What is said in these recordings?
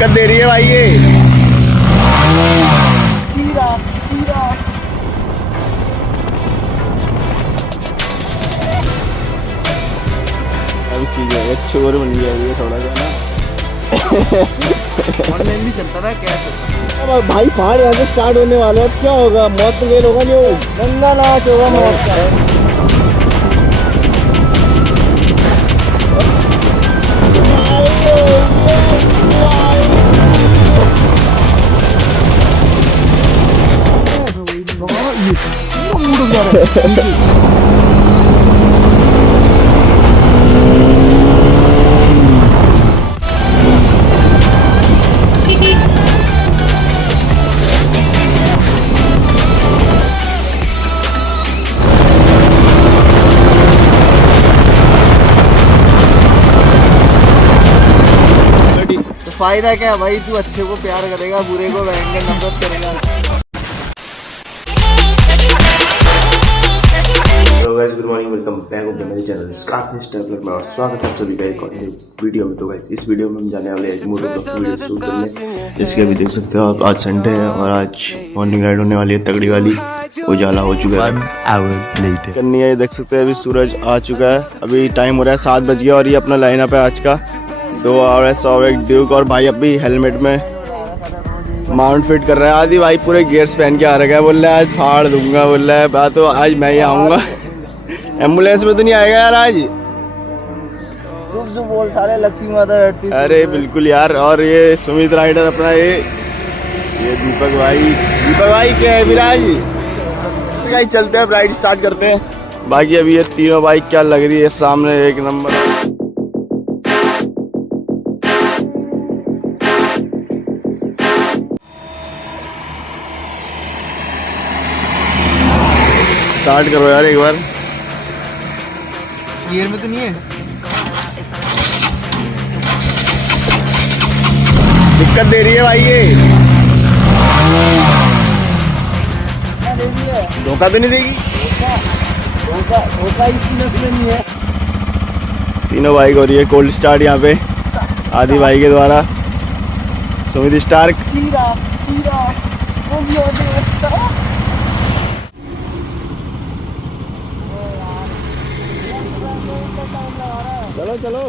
दिक्कत दे रही है भाई ये। अब चीज है चोर बन गया ये थोड़ा सा ना। ऑनलाइन भी चलता था क्या चलता? अब भाई पहाड़ यहाँ से स्टार्ट होने वाला है, अब क्या होगा? मौत तो गेल होगा जो गंगा नाच होगा मौत का। फायदा क्या भाई, तू अच्छे को प्यार करेगा, बुरे को व्यंग्य नफरत करेगा। Hello guys, good morning, welcome back to मेरे चैनल स्कार्फिश डेवलपर में और स्वागत है आप सभी का एक और नई वीडियो में। तो गाइस इस वीडियो में हम जाने वाले हैं मोटो ब्लॉग वीडियो शूट करने, जैसे अभी देख सकते हो आप। आज संडे है और आज मॉर्निंग राइड होने वाली है तगड़ी वाली। उजाला हो चुका है, करनी है, ये देख सकते हैं। अभी सूरज आ चुका है, अभी टाइम हो रहा है 7 बज गया और ये अपना लाइनअप है आज का 2 RS और एक ड्यूक। और भाई अभी हेलमेट में माउंट फिट कर रहा है। आदि भाई पूरे गियर्स पहन के आ रखा है, बोल रहा है आज फाड़ दूंगा, बोल रहा है बात तो आज मैं ही आऊँगा। एम्बुलेंस में तो नहीं आएगा यार आज? जो बोल सारे लक्ष्मी माता बैठती। अरे बिल्कुल यार। और ये सुमित राइडर अपना ये दीपक भाई क्या है विराज। चलते हैं, राइड स्टार्ट करते हैं। बाकी अभी ये तीनों बाइक क्या लग रही है सामने, एक नंबर। स्टार्ट करो यार एक बार। गियर में तो नहीं है? दिक्कत दे रही है भाई ये। धोखा तो नहीं देगी? धोखा इसी नस्ल में नहीं है। तीनों बाइक हो रही है कोल्ड स्टार्ट यहाँ पे आदि भाई के द्वारा। सुमित स्टार्क चलो चलो।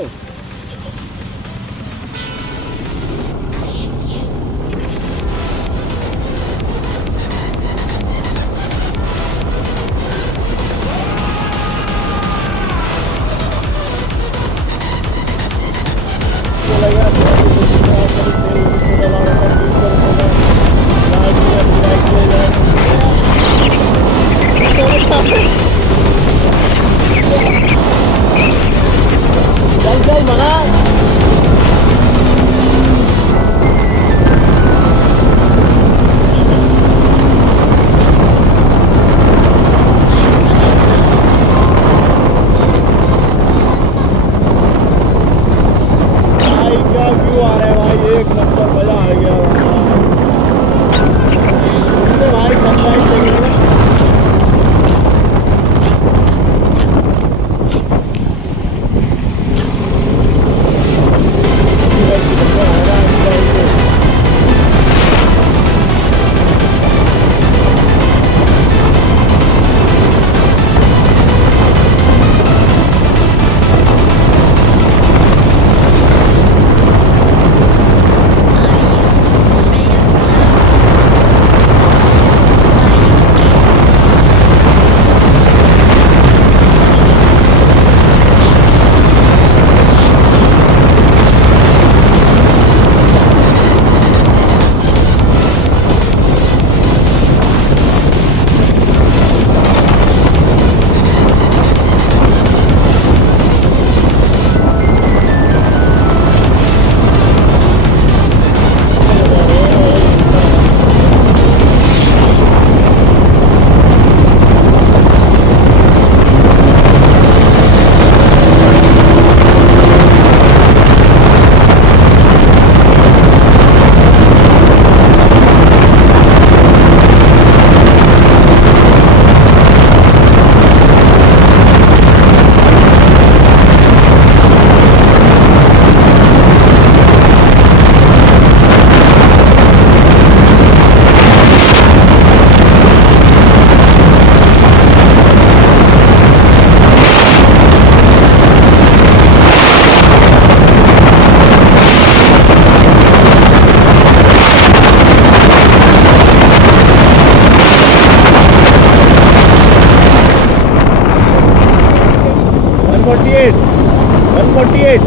148।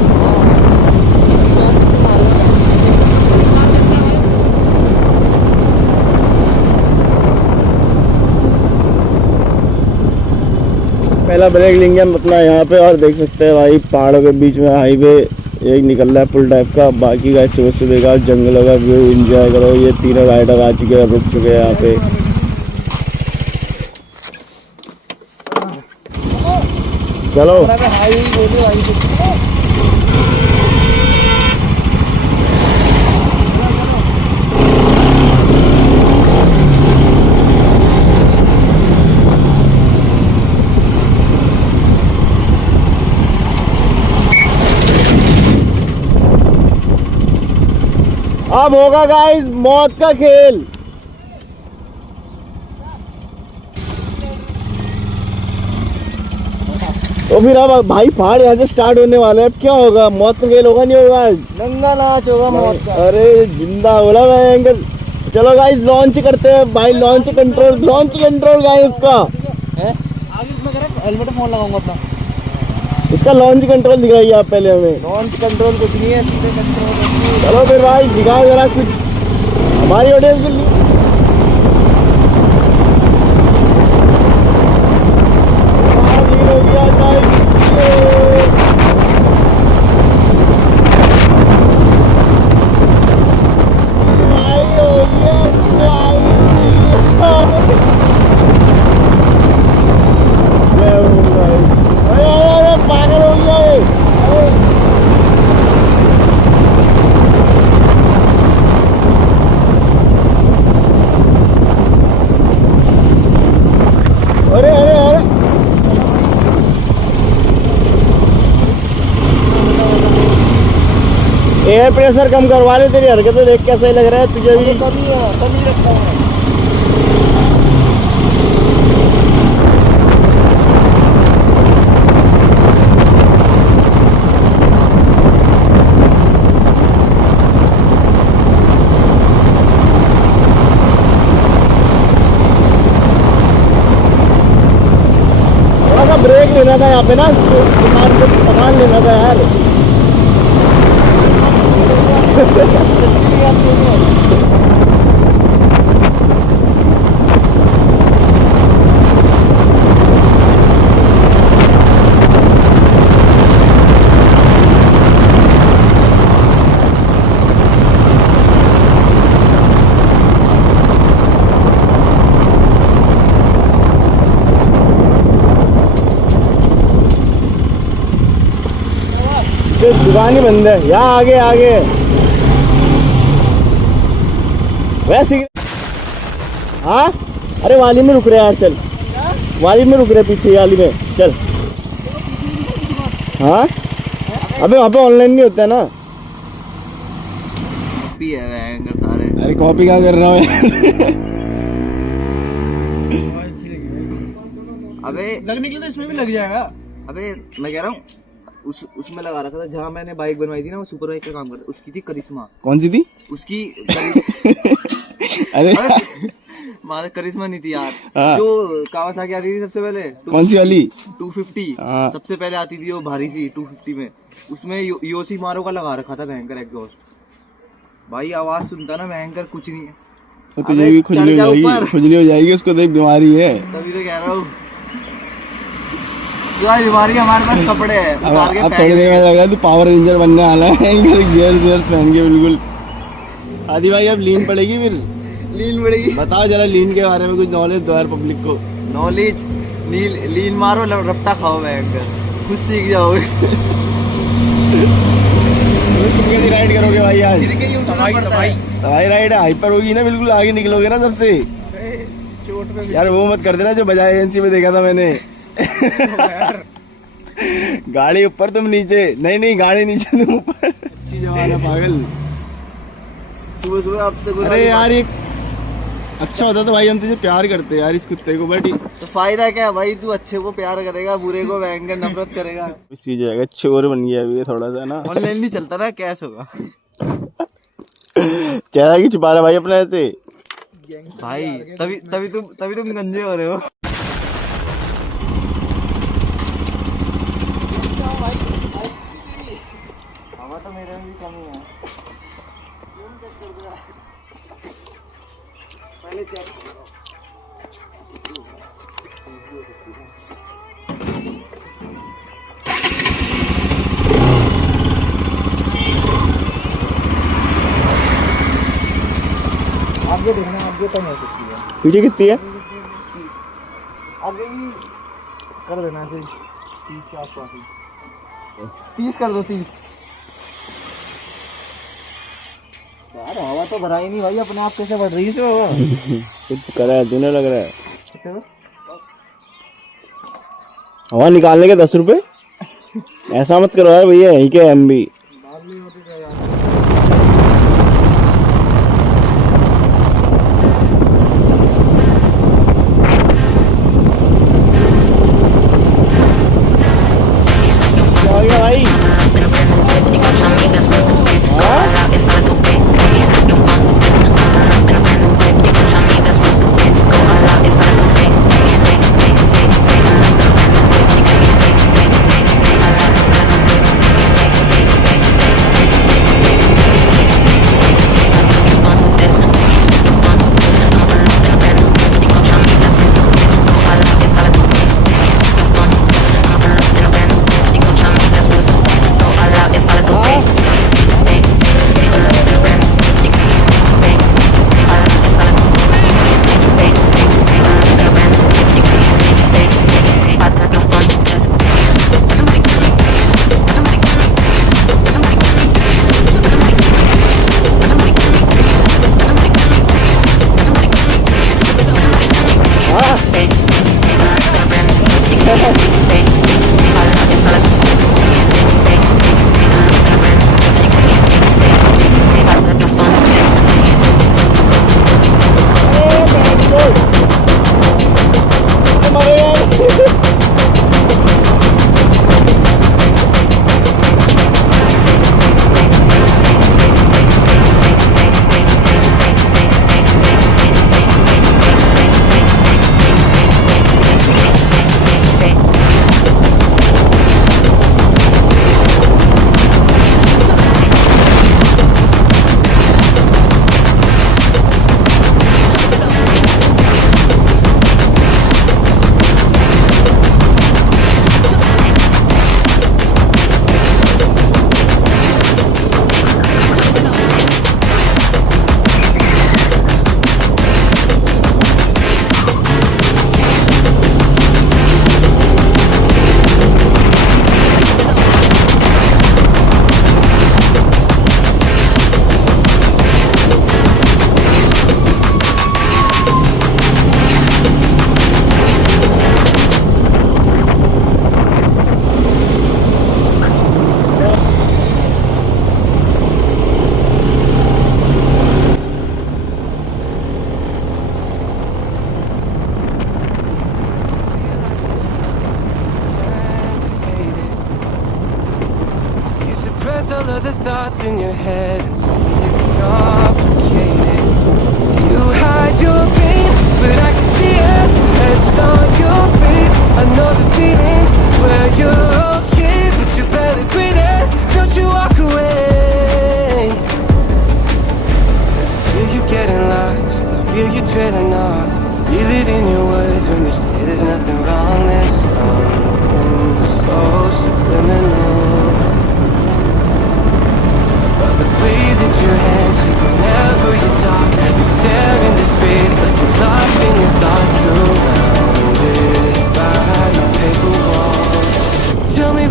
पहला ब्रेक लेंगे हम अपना यहाँ पे, और देख सकते हैं भाई पहाड़ों के बीच में हाईवे एक निकल रहा है पुल टाइप का। बाकी गाइस सुबह सुबह का जंगलों का व्यू एंजॉय करो। ये तीनों राइडर आ चुके हैं, रुक चुके हैं यहाँ पे। चलो अब होगा गाइस मौत का खेल। तो फिर अब भाई पहाड़ यहाँ से स्टार्ट होने वाले हैं, अब क्या होगा? मौत का खेल होगा नहीं होगा आज? नंगा नाच होगा मौत का। अरे जिंदा बोला मैं। चलो गाइस लॉन्च करते हैं भाई, लॉन्च कंट्रोल गाइस उसका हेलमेट फोन लगाऊंगा अपना। इसका लॉन्च कंट्रोल दिखाइए आप पहले हमें। लॉन्च कंट्रोल कुछ नहीं है, सीधे कंट्रोल। चलो फिर भाई दिखाओ जरा कुछ हमारी ऑडियंस के लिए। हो गया गाइस, पागल हो गया ये। अरे अरे अरे एयर प्रेशर कम करवा ले, तेरी हरकतें देख कैसा लग रहा है तुझे भी? कमी रखता हूँ। ब्रेक लेना था यहाँ पे ना, दुकान पे सामान लेना था यार। दुकान ही बंद है यहाँ, आगे आगे वैसे। हाँ अरे वाली में रुक रहे यार, चल वाली में रुक रहे, पीछे वाली में चल। हाँ अबे वहाँ पे ऑनलाइन नहीं होता है ना। कॉपी है सारे। अरे कॉपी क्या कर रहा हूँ अबे लगने के लिए तो इसमें भी लग जाएगा। अबे मैं कह रहा हूँ उसमें लगा रखा था जहाँ मैंने बाइक बनवाई थी ना, वो सुपर बाइक का काम करता। उसकी थी करिश्मा। कौन सी थी? उसकी अरे मारे करिश्मा नहीं थी यार। हाँ। जो कावासाकी आती थी सबसे पहले, कौन सी वाली? 250। हाँ। सबसे पहले आती थी वो भारी सी 250 में। उसमें योशी मारो का लगा रखा था भयंकर एग्जॉस्ट। भाई आवाज सुनता ना भयंकर, कुछ नहीं है। तो तुझे भी खुजली हो जाएगी, खुजली हो जाएगी, उसको देख बीमारी है। तभी तो कह रहा हूँ बीमारी हमारे पास कपड़े हैं। अब थोड़ी देर में लग रहा है तू पावर रेंजर बनने वाला है, गियर्स पहन के बिल्कुल। आदि भाई अब लीन पड़ेगी फिर? लीन पड़ेगी। बताओ जरा लीन के बारे में कुछ नॉलेज दो यार पब्लिक को। नॉलेज लीन मारो, रपटा खाओ भयंकर, खुद सीख जाओगे। कितनी राइड करोगे भाई आज? भाई राइड हाइपर होगी ना, बिल्कुल आगे निकलोगे ना सबसे। चोट पे यार वो मत कर देना जो बजाज एजेंसी में देखा था मैंने। गाड़ी ऊपर तुम नीचे, नहीं गाड़ी नीचे तुम ऊपर। अच्छी जवान है पागल। सुबह सुबह आपसे अरे यार ये अच्छा होता तो भाई हम तुझे प्यार करते यार, इस कुत्ते को। बट तो फायदा क्या भाई, तू अच्छे को प्यार करेगा, बुरे को भयंकर नफरत करेगा। इसी जगह चोर बन गया अभी थोड़ा सा ना। ऑनलाइन नहीं चलता ना, कैश होगा। चेहरा की छुपा रहा भाई अपने ऐसे भाई। तभी तुम गंजे हो रहे हो। आगे देखना, आगे कम हो सकती है। पीछे कितनी है? आगे भी कर देना ऐसे 30 के आसपास ही। 30 कर दो, 30। यार हवा तो भरा ही नहीं भाई, अपने आप कैसे बढ़ रही है इसमें हवा? कुछ करा है तूने, लग रहा है। कितने में? हवा निकालने के 10 रुपए? ऐसा मत करो यार भैया, यहीं के हम भी। बाद में होते क्या यार। भाई all of the thoughts in your head and see it's complicated. You hide your pain, but I can see it. It's on your face. I know the feeling. Swear you're okay, but you're barely breathing. Don't you walk away. 'Cause I feel you getting lost. I feel you trailing off. Feel it in your words when you say there's nothing wrong. There's something so subliminal. The way that your hands shake whenever you talk. You stare into space like you're lost in your thoughts, surrounded by your paper walls. Tell me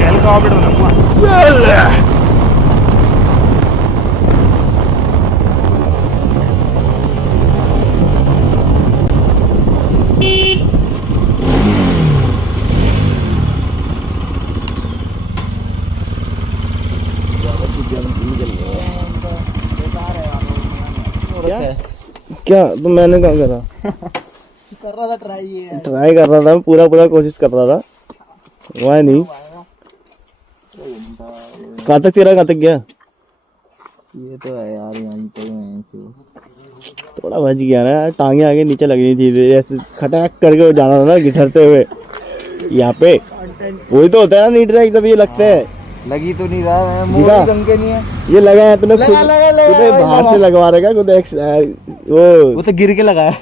helicopter बनाऊंगा। क्या तो मैंने क्या करा? कर रहा था try try कर रहा था, पूरा कोशिश कर रहा था, हुआ नहीं। कहाँ तक गया? ये तो है यार, यहीं पे थोड़ा बच गया ना, टांगे आगे नीचे लगनी थी, ऐसे खटाक करके जाना था ना घिसरते हुए यहाँ पे। वही तो होता है ना नीट रैक, जब ये लगते हैं। लगी तो नहीं रहा, दिखा? ढंग के नहीं है। ये लगा है तूने खुद, लगा, तूने बाहर से लगवा रखा खुद वो तो गिर के लगाया।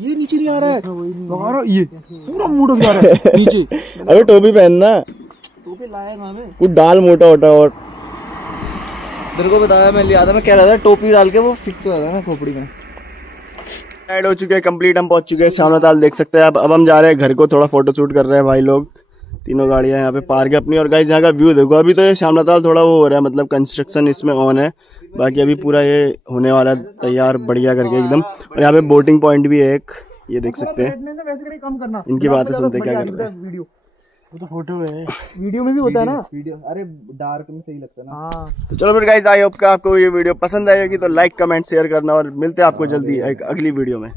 ये नीचे नहीं आ रहा है, लगा रहा ये पूरा मूड जा रहा है नीचे। अबे टोपी पहनना, टोपी लाएगा हमें। कुछ डाल मोटा होटा। और तेरे को बताया, मैं लिया था, मैं कह रहा था टोपी डाल के वो फिक्स हो जाता है ना खोपड़ी में। राइड हो चुके हैं कंप्लीट, हम पहुंच चुके हैं श्यामला ताल, देख सकते हैं। अब हम जा रहे हैं घर को, थोड़ा फोटो शूट कर रहे हैं भाई लोग। तीनों गाड़ियां यहाँ पे पार्क है अपनी। और गाइस यहाँ का व्यू देखो, अभी तो ये श्यामला ताल थोड़ा वो हो रहा है, मतलब कंस्ट्रक्शन इसमें ऑन है, बाकी अभी पूरा ये होने वाला है तैयार बढ़िया करके एकदम। और यहाँ पे बोटिंग पॉइंट भी है एक, ये देख सकते हैं। इनकी बातें सुनते क्या कर रहे हैं। वीडियो वो तो फोटो है, वीडियो में भी होता है ना। वीडियो अरे डार्क में सही लगता है ना। हाँ तो चलो फिर गाइस, आई होप कि आपको ये वीडियो पसंद आएगी, तो लाइक कमेंट शेयर करना, और मिलते हैं आपको जल्दी एक अगली वीडियो में।